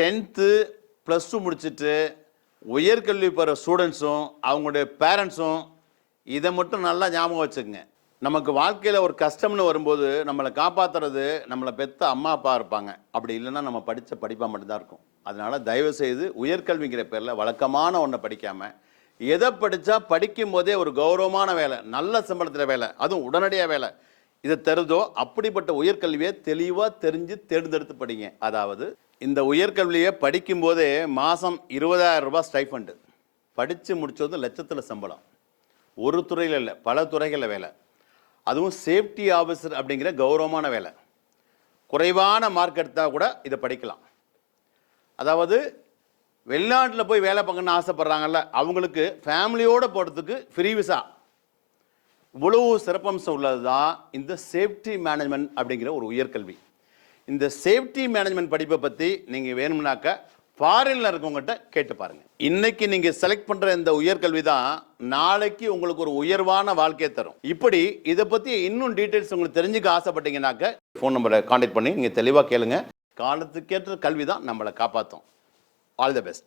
10th +2 முடிச்சுட்டு உயர்கல்வி பெற ஸ்டூடெண்ட்ஸும் அவங்களுடைய பேரண்ட்ஸும் இதை மட்டும் நல்லா ஞாபகம் வச்சுக்கோங்க. நமக்கு வாழ்க்கையில் ஒரு கஷ்டம்னு வரும்போது நம்மளை காப்பாற்றுறது நம்மளை பெற்ற அம்மா அப்பா இருப்பாங்க. அப்படி இல்லைன்னா நம்ம படித்த படிப்பாக மட்டும்தான் இருக்கும். அதனால் தயவுசெய்து உயர்கல்விங்கிற பேரில் வழக்கமான ஒன்றை படிக்காமல் எதை படித்தா படிக்கும் போதே ஒரு கௌரவமான வேலை, நல்ல சம்பளத்தில் வேலை, அதுவும் உடனடியாக வேலை இதை தருதோ அப்படிப்பட்ட உயர்கல்வியை தெளிவாக தெரிஞ்சு தேர்ந்தெடுத்து படிங்க. அதாவது இந்த உயர்கல்வியை படிக்கும் போதே மாதம் 20,000 ரூபாய் ஸ்டைஃபண்டு, படித்து முடிச்சது லட்சத்தில் சம்பளம். ஒரு துறையில் இல்லை, பல துறைகளில் வேலை, அதுவும் சேஃப்டி ஆஃபீஸர் அப்படிங்கிற கௌரவமான வேலை. குறைவான மார்க் எடுத்தால் கூட இதை படிக்கலாம். அதாவது வெளிநாட்டில் போய் வேலை பார்க்கணுன்னு ஆசைப்படுறாங்கல்ல, அவங்களுக்கு ஃபேமிலியோடு போகிறதுக்கு ஃப்ரீ விசா. இவ்வளவு சிறப்பம்சம் உள்ளது தான் இந்த சேஃப்டி மேனேஜ்மெண்ட் அப்படிங்கிற ஒரு உயர்கல்வி. இந்த சேஃப்டி மேனேஜ்மெண்ட் படிப்பை பற்றி நீங்கள் வேணும்னாக்க ஃபாரினில் இருக்கவங்ககிட்ட கேட்டு பாருங்கள். இன்னைக்கு நீங்கள் செலக்ட் பண்ணுற இந்த உயர்கல்வி தான் நாளைக்கு உங்களுக்கு ஒரு உயர்வான வாழ்க்கையை தரும். இப்படி இதை பற்றி இன்னும் டீட்டெயில்ஸ் உங்களுக்கு தெரிஞ்சுக்க ஆசைப்பட்டீங்கன்னாக்க ஃபோன் நம்பரை கான்டாக்ட் பண்ணி நீங்கள் தெளிவாக கேளுங்க. காலத்துக்கேற்ற கல்வி தான் நம்மளை காப்பாற்றும். All the best.